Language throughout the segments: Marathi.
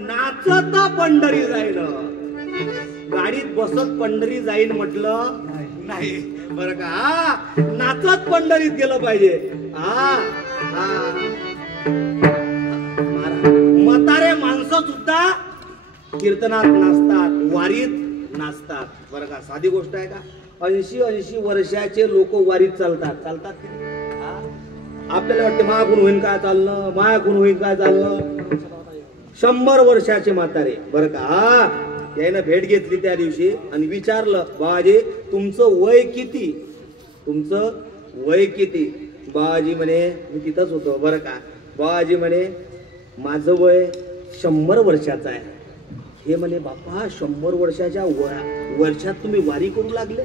नाचत पंढरी जाईन, गाडीत बसत पंढरी जाईन म्हटलं नाही बर का. नाचत पंढरीत गेलं पाहिजे. म्हातारे माणसं सुद्धा कीर्तनात नाचतात, वारीत नाचतात बरं का. साधी गोष्ट आहे का. 80 वर्षाचे लोक वारीत चालतात आपल्याला वाटते मायाकून होईन काय चालणं, मायाकून होईन काय चालणं. 100 वर्षाचे म्हातारे बरं का. यानं भेट घेतली त्या दिवशी आणि विचारलं, बाबाजी तुमचं वय किती, तुमचं वय किती. बाबाजी म्हणे, मी तिथंच होतो बरं का. बाबाजी म्हणे माझं वय 100 वर्षाचं आहे. हे म्हणे बापा 100 वर्षाच्या वर्षात तुम्ही वारी करू लागले.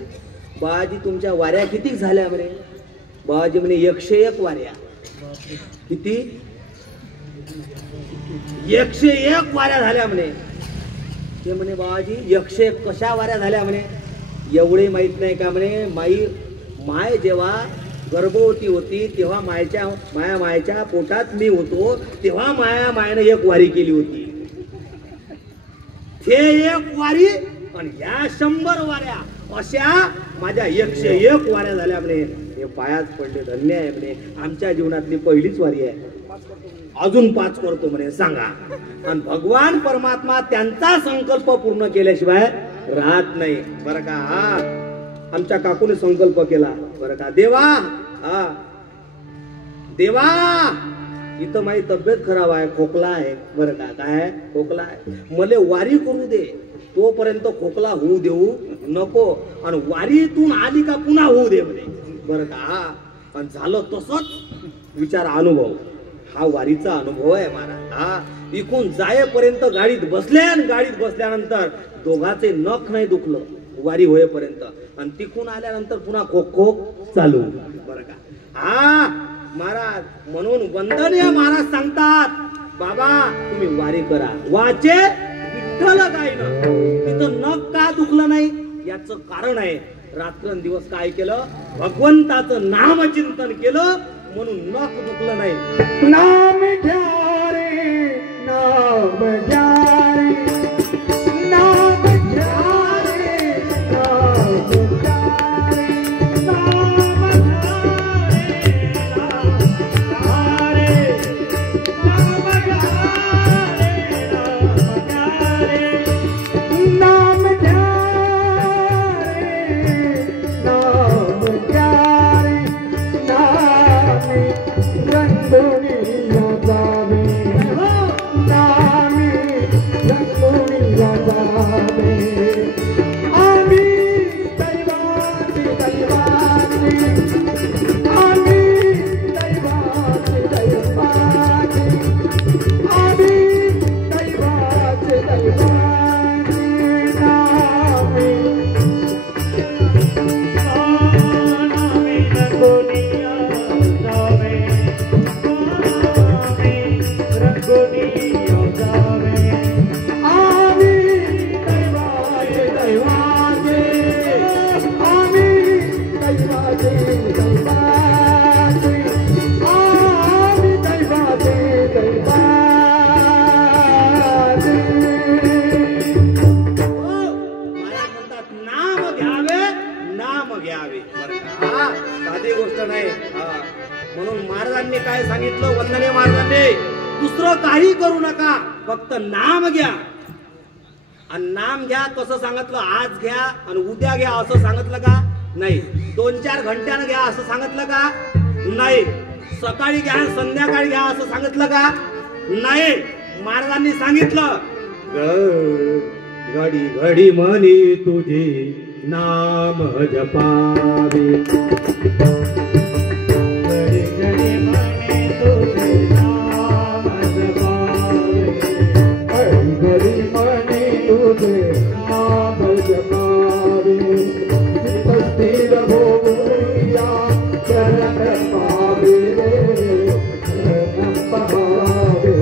बाबाजी तुमच्या वाऱ्या किती झाल्या म्हणे. बाबाजी म्हणे 101 वाऱ्या. किती. 101 वाऱ्या झाल्या म्हणे. ते म्हणे बाबाजी 101 कशा वाऱ्या झाल्या म्हणे. एवढे माहित नाही का म्हणे. माय जेव्हा गर्भवती होती तेव्हा मायच्या पोटात मी होतो तेव्हा मायानं 1 वारी केली होती. ते 1 वारी आणि या 100 वाऱ्या अशा माझ्या 101 वाऱ्या झाल्या म्हणे. हे पायात पडले धन्य आहे म्हणे. आमच्या जीवनातली पहिलीच वारी आहे. अजून 5 करतो म्हणे सांगा. आणि भगवान परमात्मा त्यांचा संकल्प पूर्ण केल्याशिवाय राहत नाही बरं का. आमच्या काकूने संकल्प केला बरं का. देवा इथं माझी तब्येत खराब आहे, खोकला आहे बरं का. काय खोकला आहे, मला वारी करू दे. तोपर्यंत खोकला होऊ देऊ नको आणि वारीतून आली का पुन्हा होऊ दे म्हणे बरं का. आणि झालं तसंच विचार अनुभव. हा वारीचा अनुभव आहे मला. इकून जायपर्यंत गाडीत बसल्या आणि गाडीत बसल्यानंतर दोघाचे नख नाही दुखलं वारी होईपर्यंत. आणि तिकून आल्यानंतर पुन्हा खोक खोक चालू बरं का. महाराज म्हणून वंदनीय महाराज सांगतात, बाबा तुम्ही वारी करा. वाचे विठ्ठल गायन. तिथं नख का दुखलं नाही याचं कारण आहे रात्रंदिवस काय केलं, भगवंताचं नामचिंतन केलं म्हणून नख दुखलं नाही. नाम घ्या रे, नाम घ्या रे, नाम घ्या रे, नाम घ्या रे, नाम घ्या रे, नाम घ्या रे, नाम घ्या रे, नाम घ्या रे, नाम घ्या रे, नामी रंगोळीला जावे, नामी रंगोळीला जावे. आम्ही दैवाचे दैवाचे, आम्ही दैवाचे दैवाचे, आम्ही दैवाचे दैवाचे. नामी रंगोळीला जावे, रंगोळीला जावे. आम्ही दैवाचे दैवाचे, आम्ही दैवाचे दैवाचे, आम्ही दैवाचे दैवाचे. महाराज म्हणतात नाम घ्यावे, नाम घ्यावे बरं का. साधी गोष्ट नाही. म्हणून महाराजांनी काय सांगितलं, वंदनीय महाराजांनी, दुसरं काही करू नका, फक्त नाम घ्या. आणि नाम घ्या कसं सांगितलं, आज घ्या आणि उद्या घ्या असं सांगितलं का नाही. 2-4 घंट्यानं घ्या असं सांगितलं का नाही. सकाळी घ्या संध्याकाळी घ्या असं सांगितलं का नाही. महाराजांनी सांगितलं, घडी घडी म्हणी तुझे नाम जपावे, घडी घडी म्हणे तुझे नाम जपावे, घडी घडी म्हणे तुझे नाम जपावे. स्थिर होऊया चरण पावे रे, चरण पावे.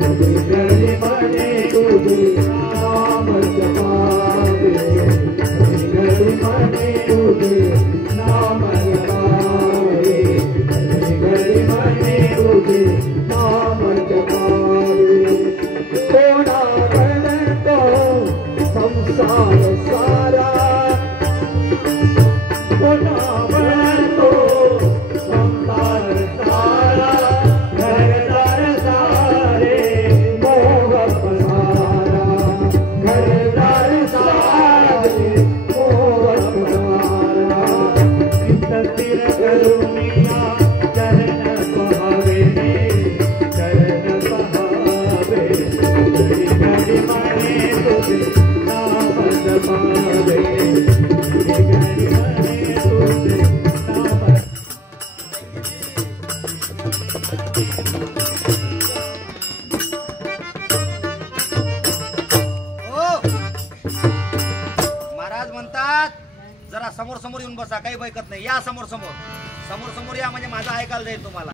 घडी घडी म्हणे तुझे नाम जपावे, घडी घडी म्हणे तुझे नाम जपावे. महाराज म्हणतात जरा समोर समोर येऊन बसा, काही बैकत नाही. या समोर समोर, समोर समोर या म्हणजे माझं ऐकायला जाईल तुम्हाला.